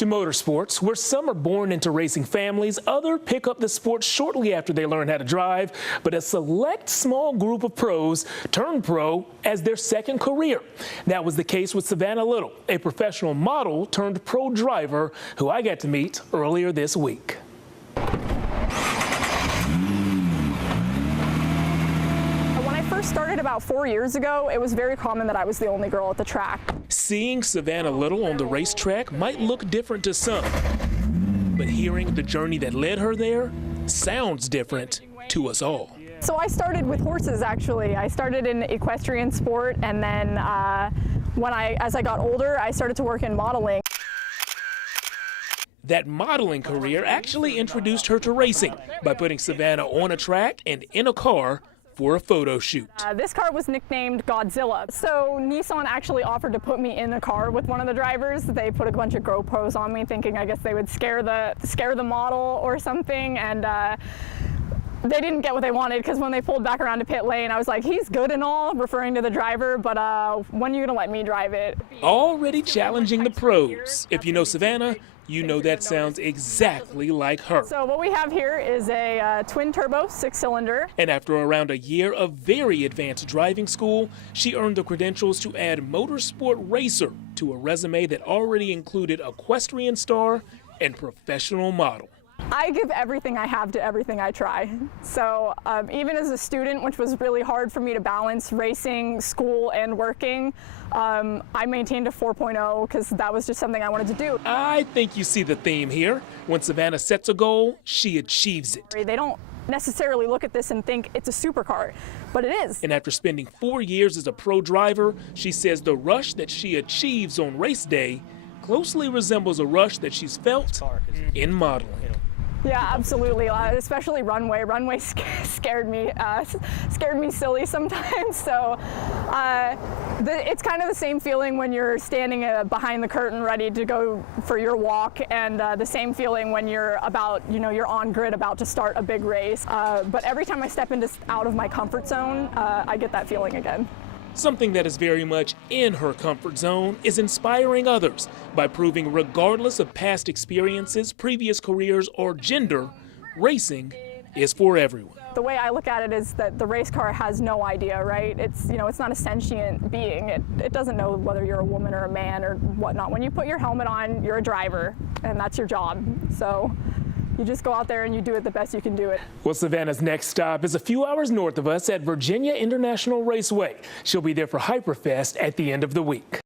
To motorsports, where some are born into racing families, others pick up the sport shortly after they learn how to drive, but a select small group of pros turn pro as their second career. That was the case with Savanna Little, a professional model turned pro driver who I got to meet earlier this week. Started about 4 years ago. It was very common that I was the only girl at the track. Seeing Savanna Little on the racetrack might look different to some, but hearing the journey that led her there sounds different to us all. So I started with horses, actually. I started in equestrian sport, and then as I got older, I started to work in modeling. That modeling career actually introduced her to racing by putting Savanna on a track and in a car for a photo shoot. This car was nicknamed Godzilla. So Nissan actually offered to put me in the car with one of the drivers. They put a bunch of GoPros on me, thinking I guess they would scare the model or something, and they didn't get what they wanted, because when they pulled back around to pit lane, I was like, he's good and all, referring to the driver, but when are you gonna let me drive it? Already challenging the pros. If you know Savanna, you know that sounds exactly like her. So what we have here is a twin-turbo 6-cylinder. And after around a year of very advanced driving school, she earned the credentials to add motorsport racer to a resume that already included equestrian star and professional model. I give everything I have to everything I try. So even as a student, which was really hard for me to balance racing, school, and working, I maintained a 4.0 because that was just something I wanted to do. I think you see the theme here. When Savanna sets a goal, she achieves it. They don't necessarily look at this and think it's a supercar, but it is. And after spending 4 years as a pro driver, she says the rush that she achieves on race day closely resembles a rush that she's felt in modeling. Yeah, absolutely. Especially runway. Runway scared me silly sometimes. So it's kind of the same feeling when you're standing behind the curtain ready to go for your walk, and the same feeling when you're you're on grid about to start a big race. But every time I step out of my comfort zone, I get that feeling again. Something that is very much in her comfort zone is inspiring others by proving, regardless of past experiences, previous careers, or gender, racing is for everyone. The way I look at it is that the race car has no idea, right? It's not a sentient being. It doesn't know whether you're a woman or a man or whatnot. When you put your helmet on, you're a driver, and that's your job. So you just go out there and you do it the best you can do it. Well, Savanna's next stop is a few hours north of us at Virginia International Raceway. She'll be there for Hyperfest at the end of the week.